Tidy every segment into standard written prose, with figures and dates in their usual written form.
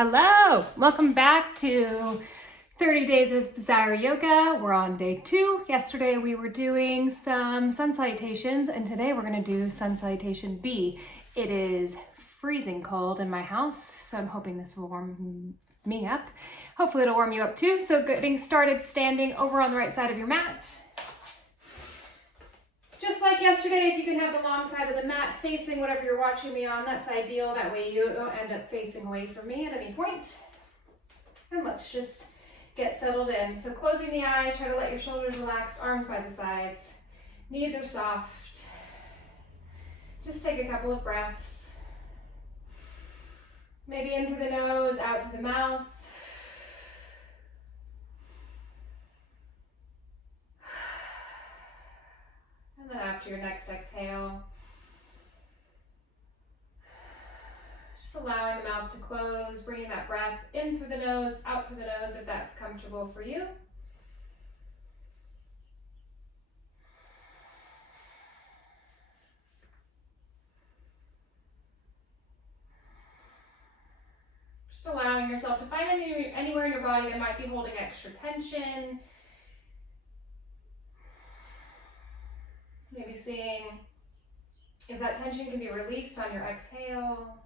Hello, welcome back to 30 Days with Ziaryoga. We're on day 2. Yesterday we were doing some sun salutations and today we're going to do sun salutation B. It is freezing cold in my house, so I'm hoping this will warm me up. Hopefully it'll warm you up too. So getting started, standing over on the right side of your mat. Just like yesterday, if you can have the long side of the mat facing whatever you're watching me on, that's ideal. That way you don't end up facing away from me at any point. And let's just get settled in. So closing the eyes, try to let your shoulders relax, arms by the sides. Knees are soft. Just take a couple of breaths. Maybe in through the nose, out through the mouth. And then after your next exhale, just allowing the mouth to close, bringing that breath in through the nose, out through the nose if that's comfortable for you. Just allowing yourself to find anywhere in your body that might be holding extra tension. Maybe seeing if that tension can be released on your exhale.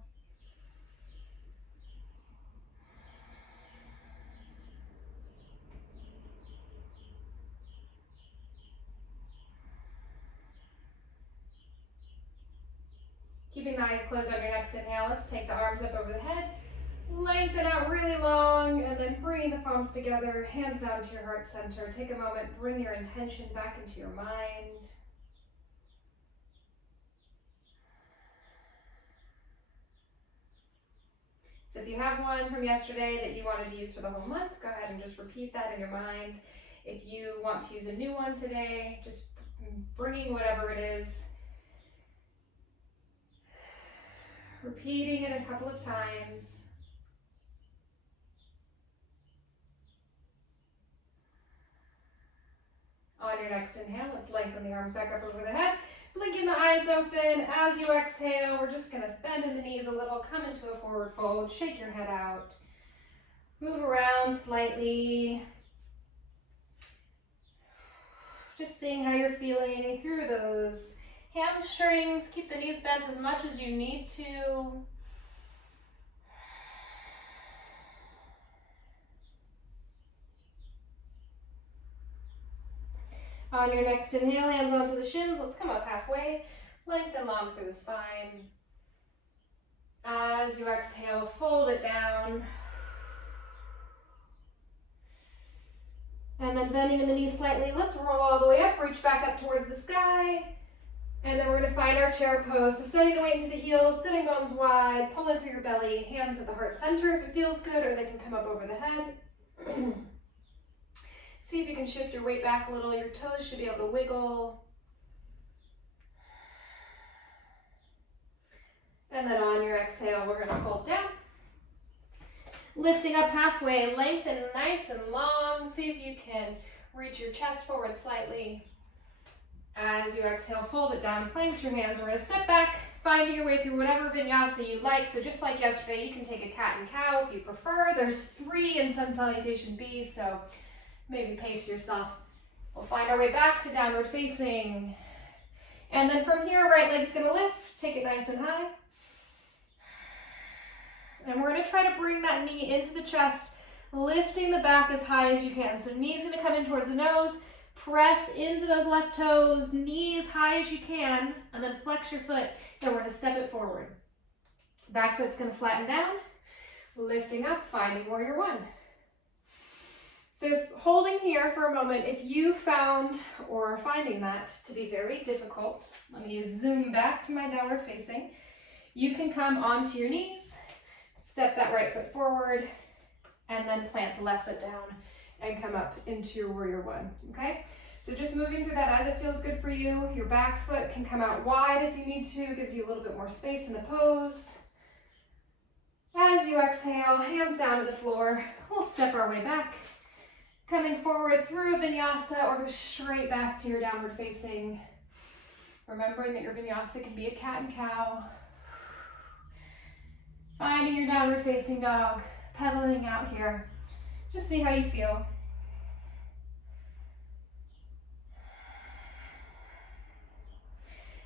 Keeping the eyes closed on your next inhale, let's take the arms up over the head, lengthen out really long, and then bring the palms together, hands down to your heart center. Take a moment, bring your intention back into your mind. So if you have one from yesterday that you wanted to use for the whole month, go ahead and just repeat that in your mind. If you want to use a new one today, just bringing whatever it is, repeating it a couple of times. On your next inhale, let's lengthen the arms back up over the head. Blinking the eyes open. As you exhale, we're just going to bend in the knees a little, come into a forward fold, shake your head out, move around slightly. Just seeing how you're feeling through those hamstrings. Keep the knees bent as much as you need to. On your next inhale, hands onto the shins. Let's come up halfway. Lengthen long through the spine. As you exhale, fold it down. And then bending in the knees slightly. Let's roll all the way up. Reach back up towards the sky. And then we're going to find our chair pose. So sending the weight into the heels, sitting bones wide, pull in through your belly, hands at the heart center if it feels good, or they can come up over the head. See if you can shift your weight back a little. Your toes should be able to wiggle. And then on your exhale, we're going to fold down. Lifting up halfway, lengthen nice and long. See if you can reach your chest forward slightly. As you exhale, fold it down, plank your hands. We're going to step back, finding your way through whatever vinyasa you like. So just like yesterday, you can take a cat and cow if you prefer. There's 3 in Sun Salutation B, so maybe pace yourself. We'll find our way back to downward facing. And then from here, right leg's going to lift. Take it nice and high. And we're going to try to bring that knee into the chest, lifting the back as high as you can. So knee's going to come in towards the nose. Press into those left toes, knee as high as you can, and then flex your foot, and we're going to step it forward. Back foot's going to flatten down, lifting up, finding warrior 1. So holding here for a moment, if you found or finding that to be very difficult, let me zoom back to my downward facing. You can come onto your knees, step that right foot forward, and then plant the left foot down and come up into your warrior 1, okay? So just moving through that as it feels good for you. Your back foot can come out wide if you need to, gives you a little bit more space in the pose. As you exhale, hands down to the floor, we'll step our way back. Coming forward through a vinyasa or go straight back to your downward facing. Remembering that your vinyasa can be a cat and cow. Finding your downward facing dog. pedaling out here. Just see how you feel.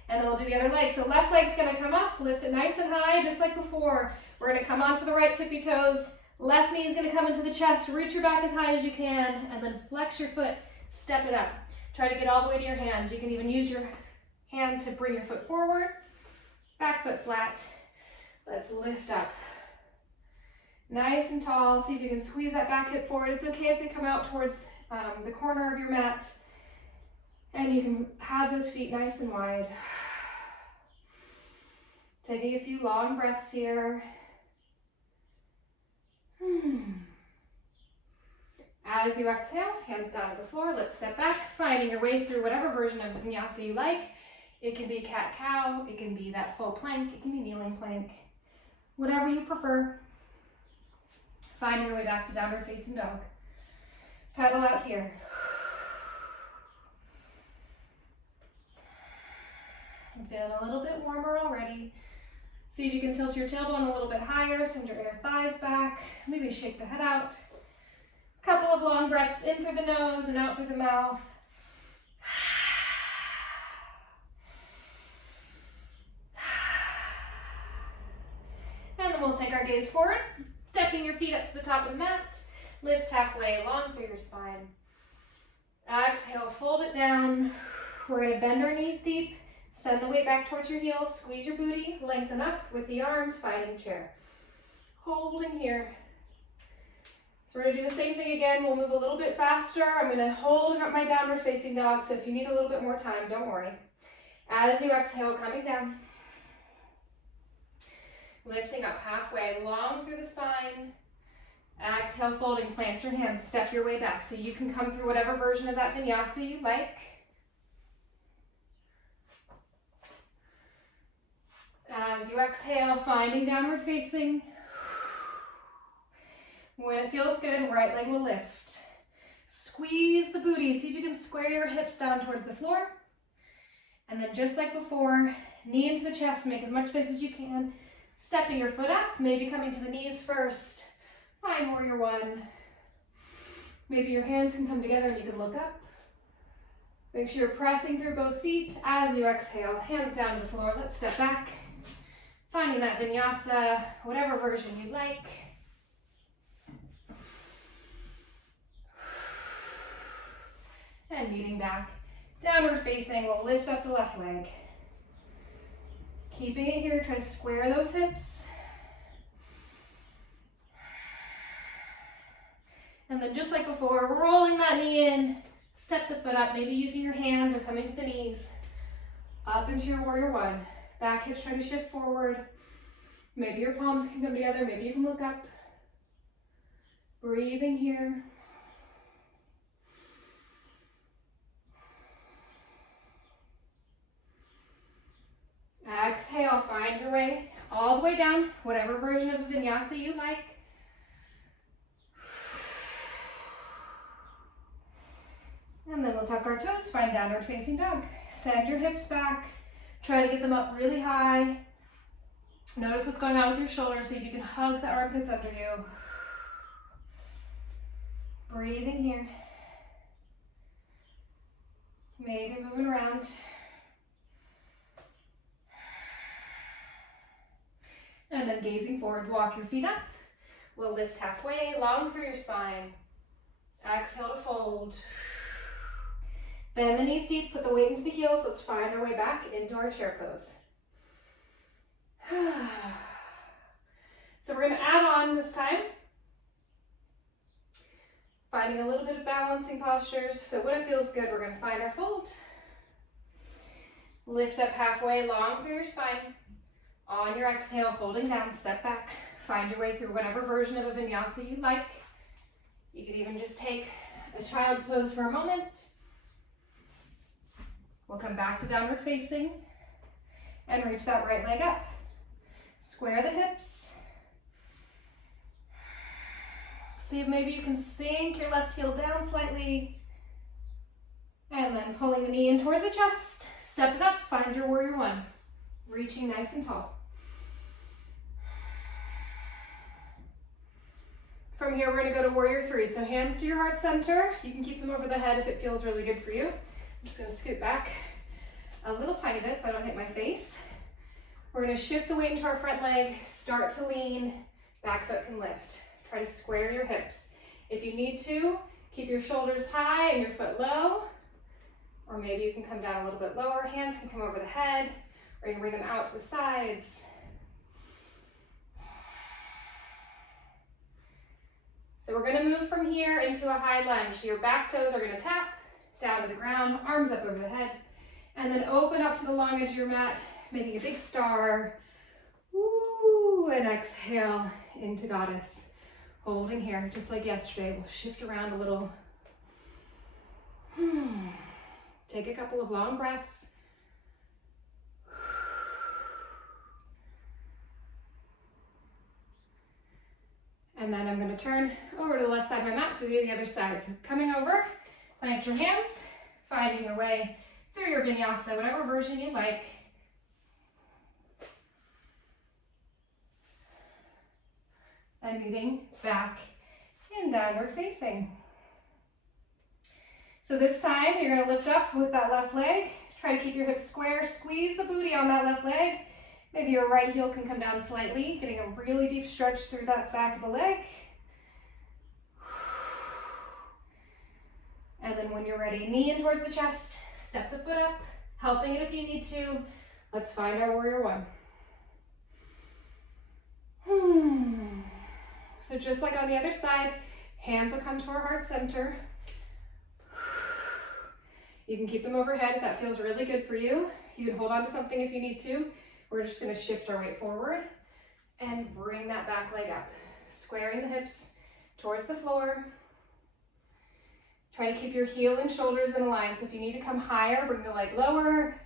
And then we'll do the other leg. So left leg's gonna come up, lift it nice and high, just like before. We're gonna come onto the right tippy toes. Left knee is gonna come into the chest, reach your back as high as you can, and then flex your foot, step it up. Try to get all the way to your hands. You can even use your hand to bring your foot forward. Back foot flat. Let's lift up. Nice and tall. See if you can squeeze that back hip forward. It's okay if they come out towards the corner of your mat. And you can have those feet nice and wide. Taking a few long breaths here. As you exhale, hands down to the floor. Let's step back, finding your way through whatever version of vinyasa you like. It can be cat-cow, it can be that full plank, it can be kneeling plank. Whatever you prefer. Find your way back to downward facing dog. Pedal out here. I'm feeling a little bit warmer already. See if you can tilt your tailbone a little bit higher, send your inner thighs back, maybe shake the head out. A couple of long breaths in through the nose and out through the mouth. And then we'll take our gaze forward, stepping your feet up to the top of the mat. Lift halfway, long through your spine. Exhale, fold it down. We're going to bend our knees deep. Send the weight back towards your heels, squeeze your booty, lengthen up with the arms, finding chair. Holding here. So we're gonna do the same thing again. We'll move a little bit faster. I'm gonna hold my downward facing dog, so if you need a little bit more time, don't worry. As you exhale, coming down. Lifting up halfway, long through the spine. Exhale, folding, plant your hands, step your way back. So you can come through whatever version of that vinyasa you like. As you exhale, finding downward facing. When it feels good, right leg will lift. Squeeze the booty. See if you can square your hips down towards the floor. And then just like before, knee into the chest, make as much space as you can. Stepping your foot up, maybe coming to the knees first. Find warrior one. Maybe your hands can come together and you can look up. Make sure you're pressing through both feet. As you exhale, hands down to the floor. Let's step back. Finding that vinyasa, whatever version you like. And meeting back. Downward facing, we'll lift up the left leg. Keeping it here, try to square those hips. And then just like before, rolling that knee in, step the foot up, maybe using your hands or coming to the knees. Up into your warrior one. Back hips try to shift forward. Maybe your palms can come together, maybe you can look up. Breathing here. Exhale, find your way all the way down, whatever version of a vinyasa you like. And then we'll tuck our toes, find downward facing dog. Send your hips back. Try to get them up really high. Notice what's going on with your shoulders. See if you can hug the armpits under you. Breathing here. Maybe moving around. And then gazing forward, walk your feet up. We'll lift halfway, long through your spine. Exhale to fold. Bend the knees deep, put the weight into the heels. Let's find our way back into our chair pose. So we're going to add on this time. Finding a little bit of balancing postures. So when it feels good, we're going to find our fold. Lift up halfway, long through your spine. On your exhale, folding down, step back. Find your way through whatever version of a vinyasa you like. You could even just take a child's pose for a moment. We'll come back to downward facing and reach that right leg up. Square the hips. See if maybe you can sink your left heel down slightly. And then pulling the knee in towards the chest. Step it up, find your warrior one. Reaching nice and tall. From here, we're gonna go to warrior three. So hands to your heart center. You can keep them over the head if it feels really good for you. I'm just gonna scoot back a little tiny bit so I don't hit my face. We're gonna shift the weight into our front leg, start to lean, back foot can lift. Try to square your hips. If you need to, keep your shoulders high and your foot low, or maybe you can come down a little bit lower. Hands can come over the head, or you can bring them out to the sides. So we're gonna move from here into a high lunge. Your back toes are gonna tap down to the ground, arms up over the head, and then open up to the long edge of your mat, making a big star. Woo, and exhale into goddess. Holding here, just like yesterday. We'll shift around a little. Take a couple of long breaths. And then I'm going to turn over to the left side of my mat to do the other side. So coming over, plant your hands, finding your way through your vinyasa, whatever version you like. And moving back in downward facing. So this time you're going to lift up with that left leg. Try to keep your hips square. Squeeze the booty on that left leg. Maybe your right heel can come down slightly, getting a really deep stretch through that back of the leg. And then when you're ready, knee in towards the chest, step the foot up, helping it if you need to. Let's find our warrior one. So just like on the other side, hands will come to our heart center. You can keep them overhead if that feels really good for you. You can hold on to something if you need to. We're just going to shift our weight forward and bring that back leg up, squaring the hips towards the floor. Try to keep your heel and shoulders in a line. So if you need to come higher, bring the leg lower,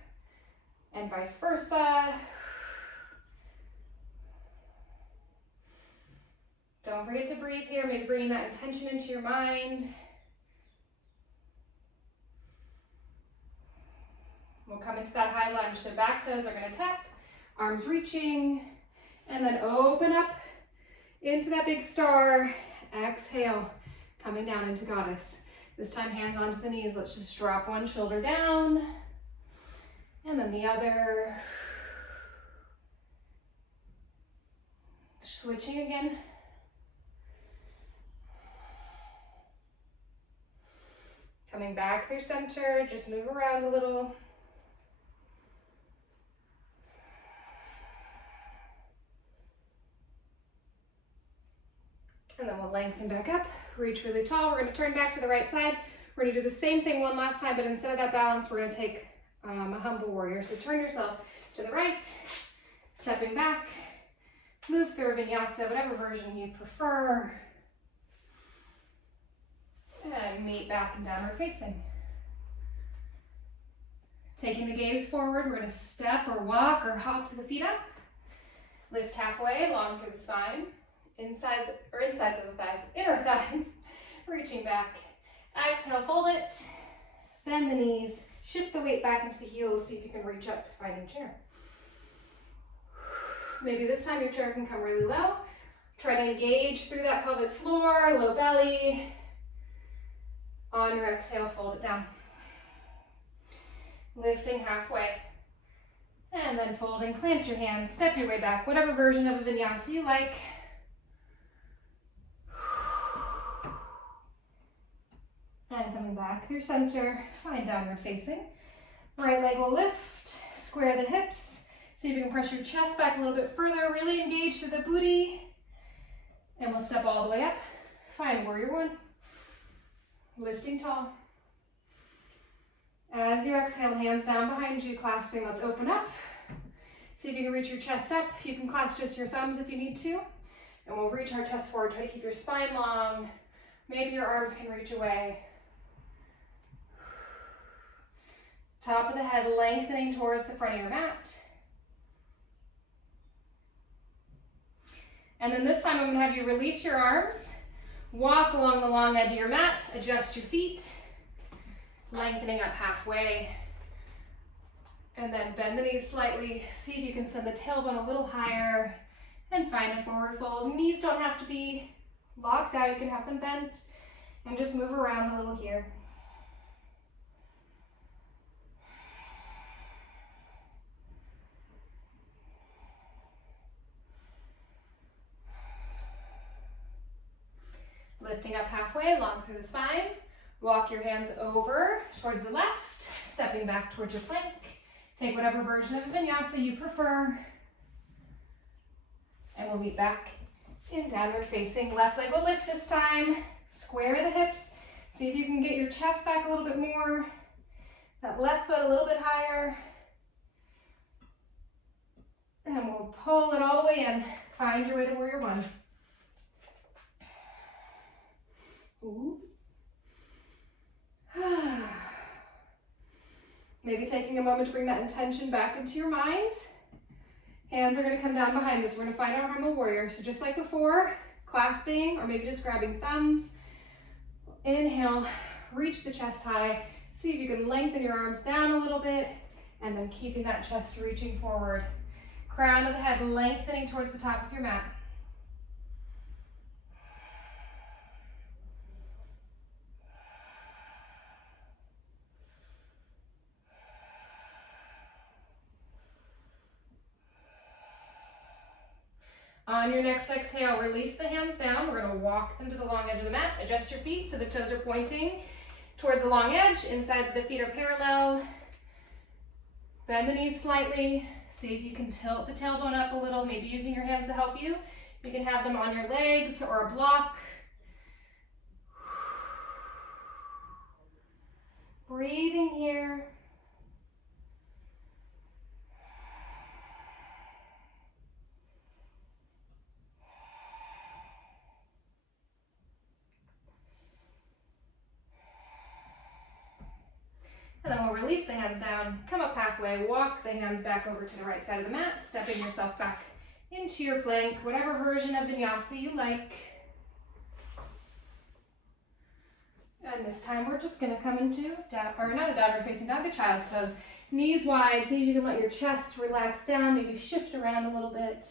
and vice versa. Don't forget to breathe here, maybe bringing that intention into your mind. We'll come into that high lunge. So back toes are going to tap, arms reaching, and then open up into that big star. Exhale, coming down into goddess. This time hands onto the knees. Let's just drop one shoulder down, and then the other. Switching again. Coming back through center, just move around a little. And then we'll lengthen back up, reach really tall. We're gonna turn back to the right side. We're gonna do the same thing one last time, but instead of that balance, we're gonna take a humble warrior. So turn yourself to the right, stepping back, move through a vinyasa, whatever version you prefer. And meet back in downward facing. Taking the gaze forward, we're going to step or walk or hop the feet up. Lift halfway, long through the spine. Insides of the thighs, inner thighs. Reaching back. Exhale, fold it. Bend the knees. Shift the weight back into the heels. See if you can reach up, finding chair. Maybe this time your chair can come really low. Try to engage through that pelvic floor, low belly. On your exhale, fold it down. Lifting halfway. And then folding, plant your hands, step your way back, whatever version of a vinyasa you like. And coming back through center, find downward facing. Right leg will lift, square the hips. See if you can press your chest back a little bit further, really engage through the booty. And we'll step all the way up. Find warrior one. Lifting tall. As you exhale, hands down behind you, clasping. Let's open up. See if you can reach your chest up. You can clasp just your thumbs if you need to. And we'll reach our chest forward. Try to keep your spine long. Maybe your arms can reach away. Top of the head lengthening towards the front of your mat. And then this time I'm going to have you release your arms. Walk along the long edge of your mat, adjust your feet, lengthening up halfway, and then bend the knees slightly. See if you can send the tailbone a little higher and find a forward fold. Knees don't have to be locked out. You can have them bent and just move around a little here. Lifting up halfway, long through the spine. Walk your hands over towards the left, stepping back towards your plank. Take whatever version of a vinyasa you prefer. And we'll meet back in downward facing. Left leg will lift this time. Square the hips. See if you can get your chest back a little bit more. That left foot a little bit higher. And we'll pull it all the way in. Find your way to warrior one. Ooh. Maybe taking a moment to bring that intention back into your mind. Hands are going to come down behind us. We're going to find our Humble Warrior. So just like before, clasping or maybe just grabbing thumbs. Inhale, reach the chest high. See if you can lengthen your arms down a little bit and then keeping that chest reaching forward. Crown of the head lengthening towards the top of your mat. On your next exhale, release the hands down. We're going to walk them to the long edge of the mat. Adjust your feet so the toes are pointing towards the long edge. Insides of the feet are parallel. Bend the knees slightly. See if you can tilt the tailbone up a little, maybe using your hands to help you. You can have them on your legs or a block. Breathing here. And then we'll release the hands down, come up halfway, walk the hands back over to the right side of the mat, stepping yourself back into your plank, whatever version of vinyasa you like. And this time we're just gonna come into, not a downward facing dog, a child's pose. Knees wide, see if you can let your chest relax down, maybe shift around a little bit.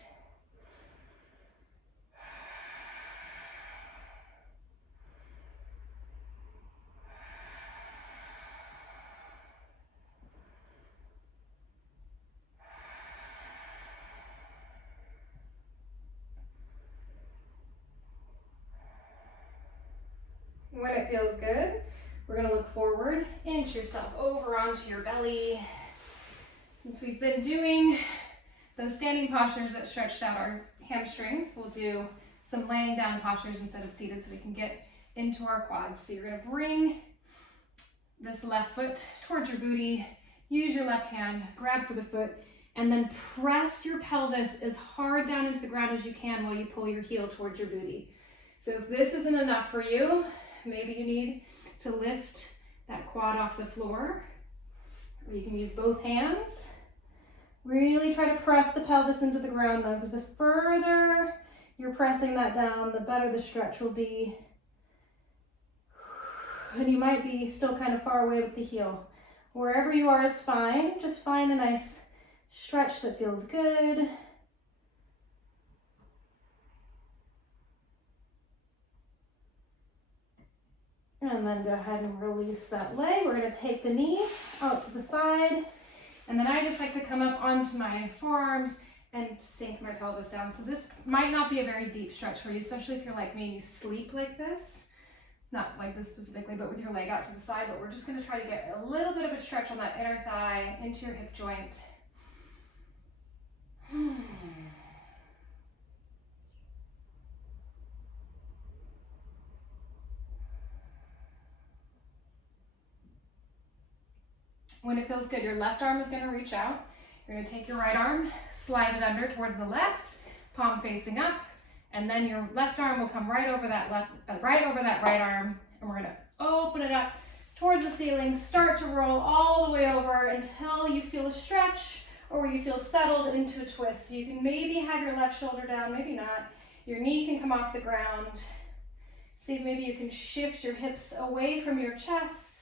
When it feels good, we're going to look forward, inch yourself over onto your belly. Since we've been doing those standing postures that stretched out our hamstrings, we'll do some laying down postures instead of seated so we can get into our quads. So you're going to bring this left foot towards your booty, use your left hand, grab for the foot, and then press your pelvis as hard down into the ground as you can while you pull your heel towards your booty. So if this isn't enough for you, maybe you need to lift that quad off the floor, or you can use both hands. Really try to press the pelvis into the ground though, because the further you're pressing that down, the better the stretch will be. And you might be still kind of far away with the heel. Wherever you are is fine. Just find a nice stretch that feels good. And then go ahead and release that leg. We're going to take the knee out to the side. And then I just like to come up onto my forearms and sink my pelvis down. So this might not be a very deep stretch for you, especially if you're like me and you sleep like this. Not like this specifically, but with your leg out to the side. But we're just going to try to get a little bit of a stretch on that inner thigh into your hip joint. When it feels good, your left arm is going to reach out. You're going to take your right arm, slide it under towards the left, palm facing up, and then your left arm will come right over that right arm, and we're going to open it up towards the ceiling, start to roll all the way over until you feel a stretch or where you feel settled into a twist. So you can maybe have your left shoulder down, maybe not. Your knee can come off the ground. See if maybe you can shift your hips away from your chest.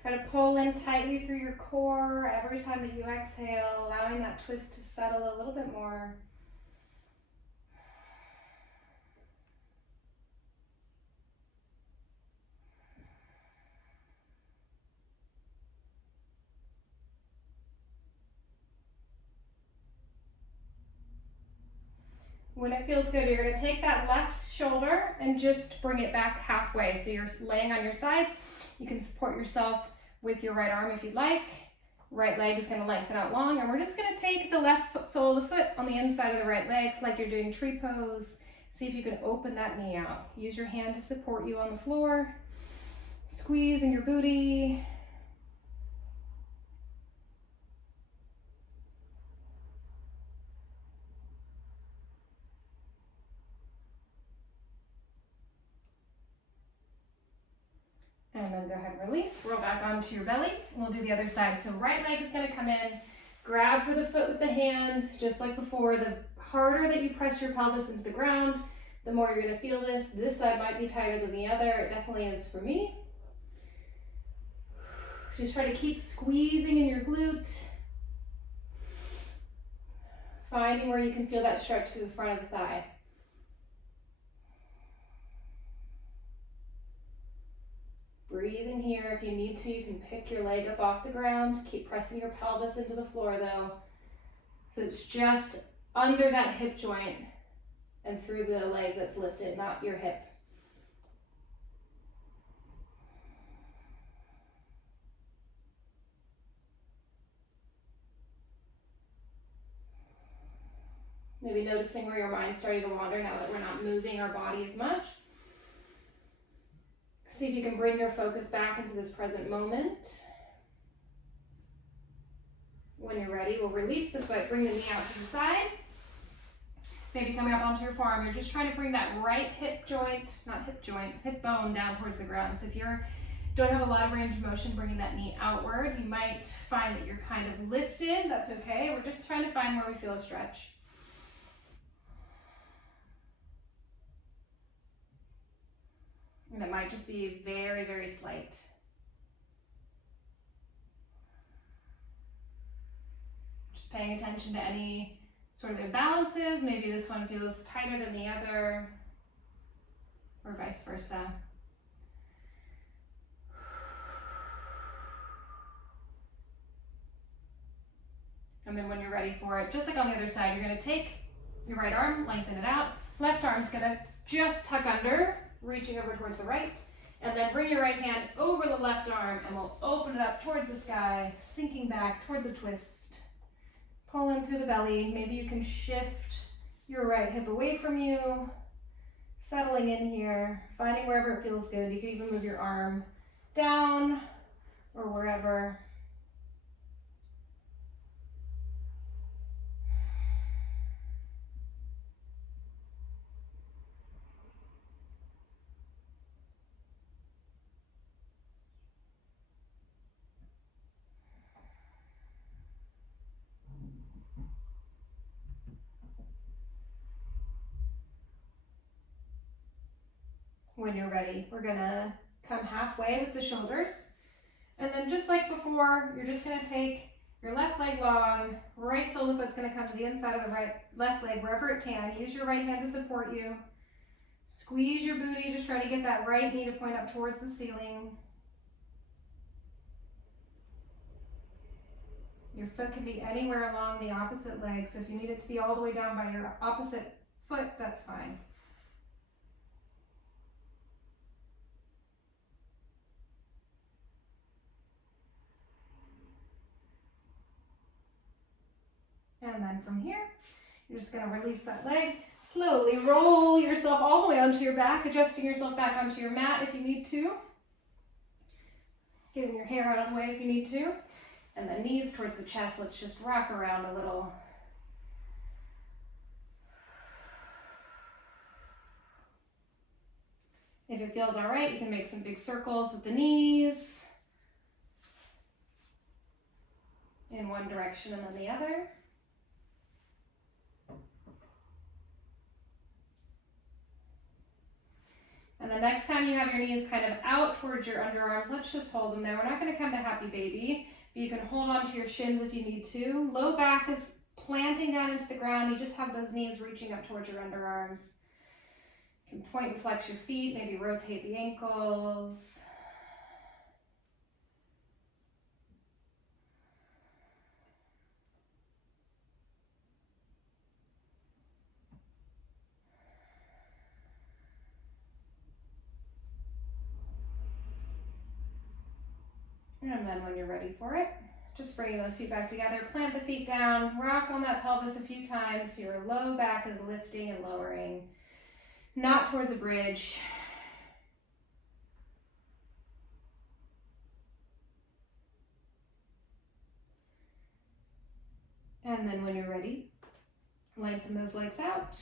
Try to pull in tightly through your core every time that you exhale, allowing that twist to settle a little bit more. When it feels good, you're gonna take that left shoulder and just bring it back halfway. So you're laying on your side. You can support yourself with your right arm if you'd like. Right leg is gonna lengthen out long, and we're just gonna take the left sole of the foot on the inside of the right leg like you're doing tree pose. See if you can open that knee out. Use your hand to support you on the floor. Squeezing your booty. And then go ahead and release, roll back onto your belly. We'll do the other side. So right leg is gonna come in, grab for the foot with the hand, just like before. The harder that you press your pelvis into the ground, the more you're gonna feel this. This side might be tighter than the other. It definitely is for me. Just try to keep squeezing in your glute. Finding where you can feel that stretch through the front of the thigh. Breathing here. If you need to, you can pick your leg up off the ground. Keep pressing your pelvis into the floor though. So it's just under that hip joint and through the leg that's lifted, not your hip. Maybe noticing where your mind's starting to wander now that we're not moving our body as much. See if you can bring your focus back into this present moment. When you're ready, we'll release the foot, bring the knee out to the side. Maybe coming up onto your forearm, you're just trying to bring that right hip joint, not hip joint, hip bone down towards the ground. So if you don't have a lot of range of motion bringing that knee outward, you might find that you're kind of lifted. That's okay. We're just trying to find where we feel a stretch. And it might just be very, very slight. Just paying attention to any sort of imbalances. Maybe this one feels tighter than the other, or vice versa. And then when you're ready for it, just like on the other side, you're gonna take your right arm, lengthen it out. Left arm's gonna just tuck under, reaching over towards the right, and then bring your right hand over the left arm and we'll open it up towards the sky, sinking back towards a twist. Pull in through the belly. Maybe you can shift your right hip away from you, settling in here, finding wherever it feels good. You can even move your arm down or wherever. When you're ready, we're gonna come halfway with the shoulders. And then just like before, you're just gonna take your left leg long, right sole of the foot's gonna come to the inside of the left leg wherever it can. Use your right hand to support you. Squeeze your booty, just try to get that right knee to point up towards the ceiling. Your foot can be anywhere along the opposite leg, so if you need it to be all the way down by your opposite foot, that's fine. And then from here, you're just gonna release that leg. Slowly roll yourself all the way onto your back, adjusting yourself back onto your mat if you need to. Getting your hair out of the way if you need to. And then knees towards the chest. Let's just rock around a little. If it feels all right, you can make some big circles with the knees in one direction and then the other. And the next time you have your knees kind of out towards your underarms, let's just hold them there. We're not going to come to happy baby, but you can hold on to your shins if you need to. Low back is planting down into the ground. You just have those knees reaching up towards your underarms. You can point and flex your feet, maybe rotate the ankles. And then when you're ready for it, just bringing those feet back together, plant the feet down, rock on that pelvis a few times so your low back is lifting and lowering, not towards a bridge. And then when you're ready, lengthen those legs out.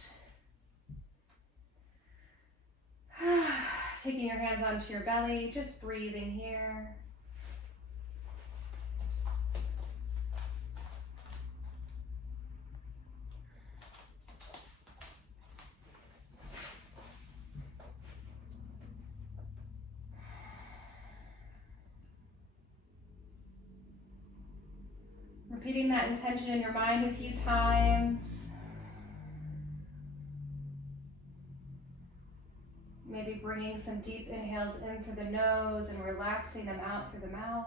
Taking your hands onto your belly, just breathing here. Repeating that intention in your mind a few times. Maybe bringing some deep inhales in through the nose and relaxing them out through the mouth.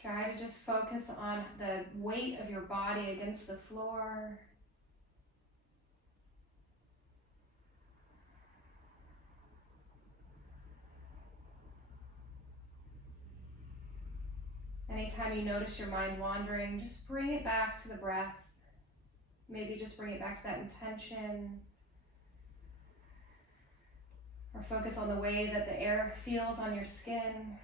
Try to just focus on the weight of your body against the floor. Anytime you notice your mind wandering, just bring it back to the breath. Maybe just bring it back to that intention. Or focus on the way that the air feels on your skin.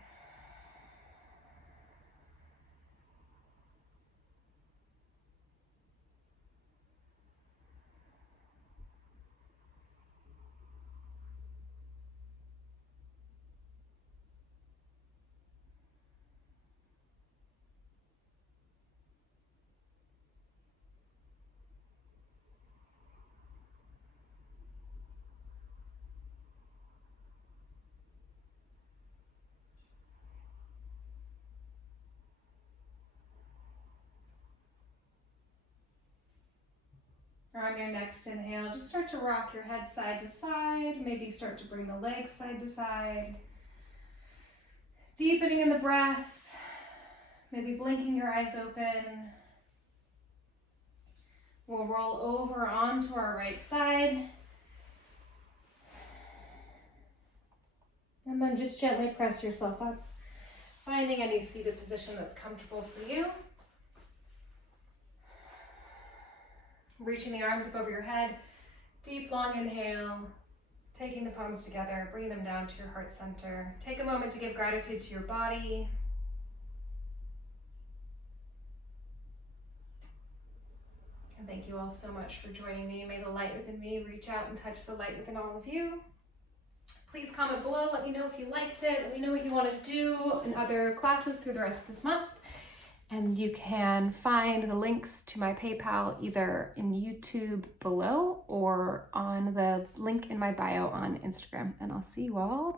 On your next inhale, just start to rock your head side to side. Maybe start to bring the legs side to side. Deepening in the breath. Maybe blinking your eyes open. We'll roll over onto our right side. And then just gently press yourself up, finding any seated position that's comfortable for you. Reaching the arms up over your head, deep long inhale, taking the palms together, bringing them down to your heart center. Take a moment to give gratitude to your body. And thank you all so much for joining me. May the light within me reach out and touch the light within all of you. Please comment below, let me know if you liked it, let me know what you want to do in other classes through the rest of this month. And you can find the links to my PayPal either in YouTube below or on the link in my bio on Instagram. And I'll see you all